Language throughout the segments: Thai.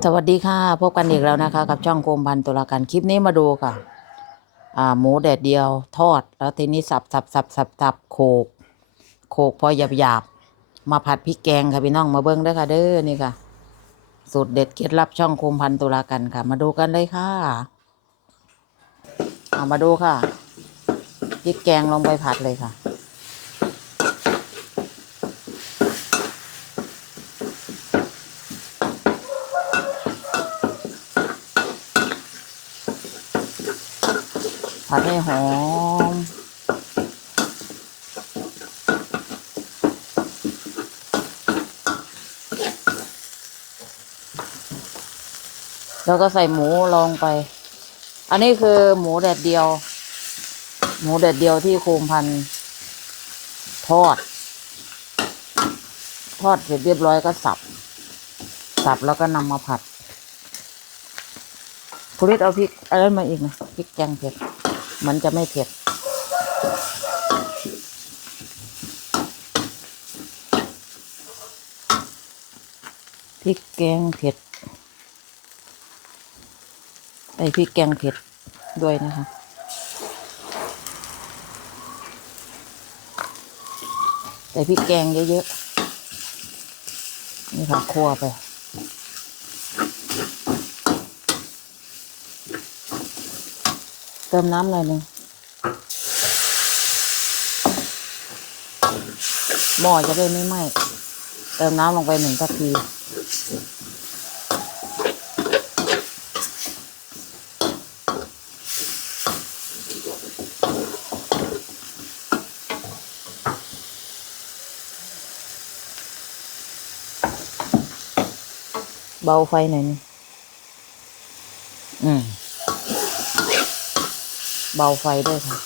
สวัสดีค่ะ พบกันอีกแล้วนะคะ กับช่องโคมพันตุลาการคลิปนี้มาดูค่ะอ่าหมูแดดเดียวทอด แล้วทีนี้สับสับสับสับสับโขกโขกพอหยาบหยาบมาผัดพริกแกงค่ะพี่น้องมาเบิ้งเด้ค่ะเด้อนี่ค่ะ สูตรเด็ดเคล็ดลับช่องโคมพันตุลากันค่ะ มาดูกันเลยค่ะเอามาดูค่ะพริกแกงลงไปผัดเลยค่ะ ผัดให้หอม แล้วก็ใส่หมูลงไป อันนี้คือหมูแดดเดียว หมูแดดเดียวที่โคมพันทอด ทอดเสร็จเรียบร้อยก็สับ สับแล้วก็นำมาผัดคุณฤทธิ์เอาพริกอะไรมาอีกนะพริกแกงเผ็ด มันจะไม่เผ็ด พริกแกงเผ็ดใส่พริกแกงเผ็ดด้วยนะคะใส่พริกแกงเยอะๆ นี่ค่ะคั่วไป เติมน้ำหน่อยหนึ่งหม้อจะได้ไม่ไหม้เติมน้ำลงไปหนึ่งทัพพีเบาไฟหน่อยนึงอืม บาไฟด้วยค่ะ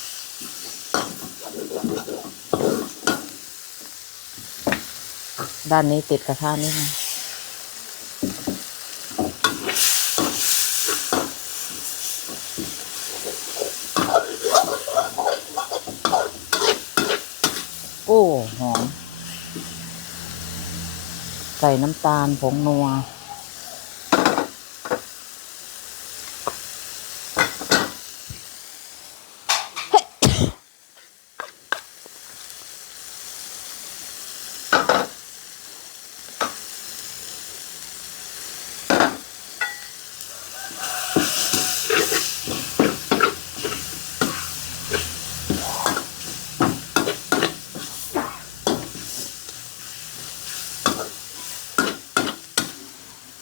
ด้านนี้ติดกระทะนิดนึงโอ้ หอม ใส่น้ำตาลผงนัว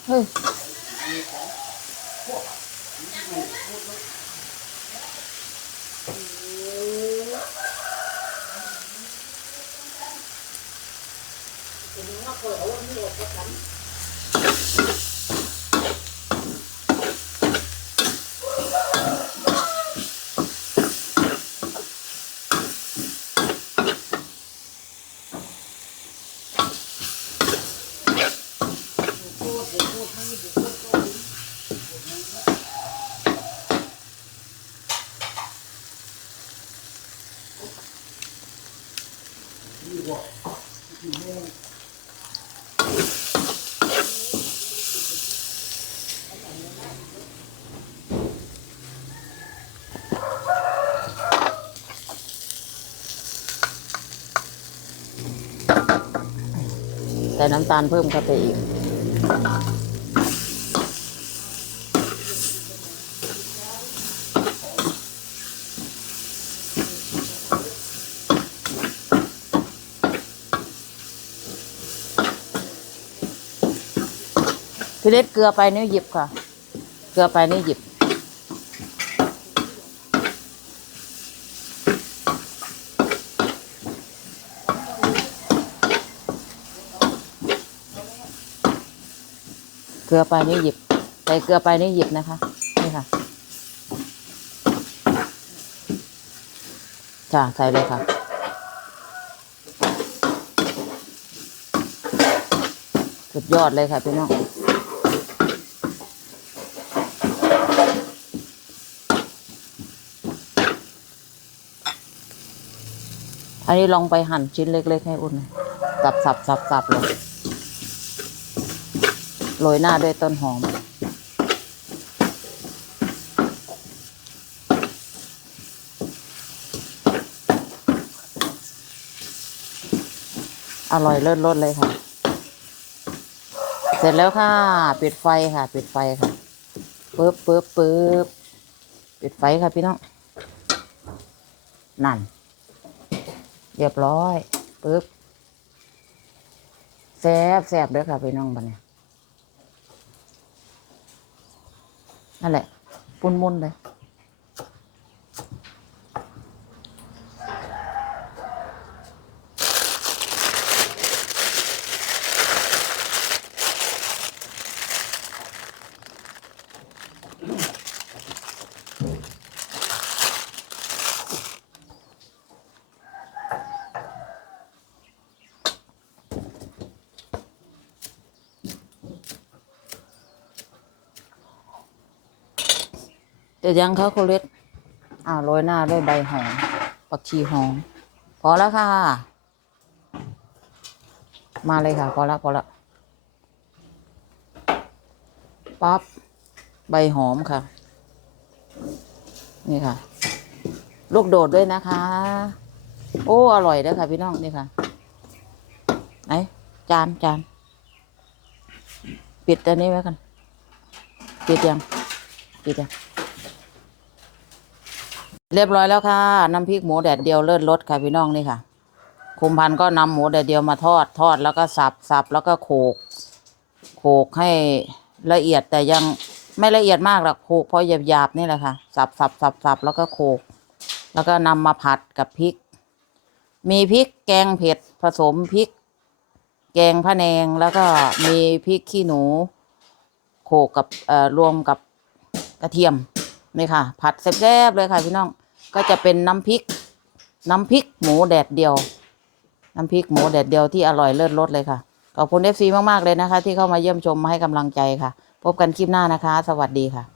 เฮ้ย ใส่น้ำตาลเพิ่มเข้าไปอีก พี่เล็กเกลือไปนิ้วหยิบค่ะ เกลือไปนิ้วหยิบ เกลือไปนี่หยิบ ใส่เกลือไปนี่หยิบนะคะ นี่ค่ะจ้าใส่เลยค่ะสุดยอดเลยค่ะพี่น้อง อันนี้ลองไปหั่นชิ้นเล็ก ๆ ให้อุ่นสับสับสับสับเลยโรยหน้าด้วยต้นหอม อร่อยเลิศรสเลยค่ะ เสร็จแล้วค่ะ ปิดไฟค่ะ ปิดไฟค่ะปึ๊บปึ๊บปึ๊บปิดไฟค่ะพี่น้อง นั่น เรียบร้อยปึ๊บแซบแซบเด้อค่ะพี่น้องบันนี้นั่นแหละปุ่นมุนเลย เดี๋ยวยังเขาโคเล็ดอ่าโรยหน้าด้วยใบหอมผักชีหอมพอแล้วค่ะ มาเลยค่ะ พอแล้วพอแล้วปั๊บใบหอมค่ะ นี่ค่ะลูกโดดด้วยนะคะ โอ้ อร่อยเด้อค่ะ พี่น้องนี่ค่ะไหนจานจานปิดอันนี้ไว้กันปิดยังปิดยัง เรียบร้อยแล้วค่ะ น้ำพริกหมูแดดเดียวเลิศรสค่ะพี่น้องนี่ค่ะ คุมพันธ์ก็นำหมูแดดเดียวมาทอดทอดแล้วก็สับสับแล้วก็โขกโขกให้ละเอียดแต่ยังไม่ละเอียดมากหรอกโขกพอหยาบๆนี่แหละค่ะสับสับสับสับแล้วก็โขก แล้วก็นำมาผัดกับพริก มีพริกแกงเผ็ดผสมพริก แกงพะแนงแล้วก็มีพริกขี้หนู โขกกับเอ่อรวมกับกระเทียมนี่ค่ะ ผัดแซ่บๆเลยค่ะพี่น้อง ก็จะเป็นน้ำพริก น้ำพริกหมูแดดเดียว น้ำพริกหมูแดดเดียวที่อร่อยเลิศรสเลยค่ะ ขอบคุณเอฟซีมากๆเลยนะคะ ที่เข้ามาเยี่ยมชมมาให้กำลังใจค่ะ พบกันคลิปหน้านะคะ สวัสดีค่ะ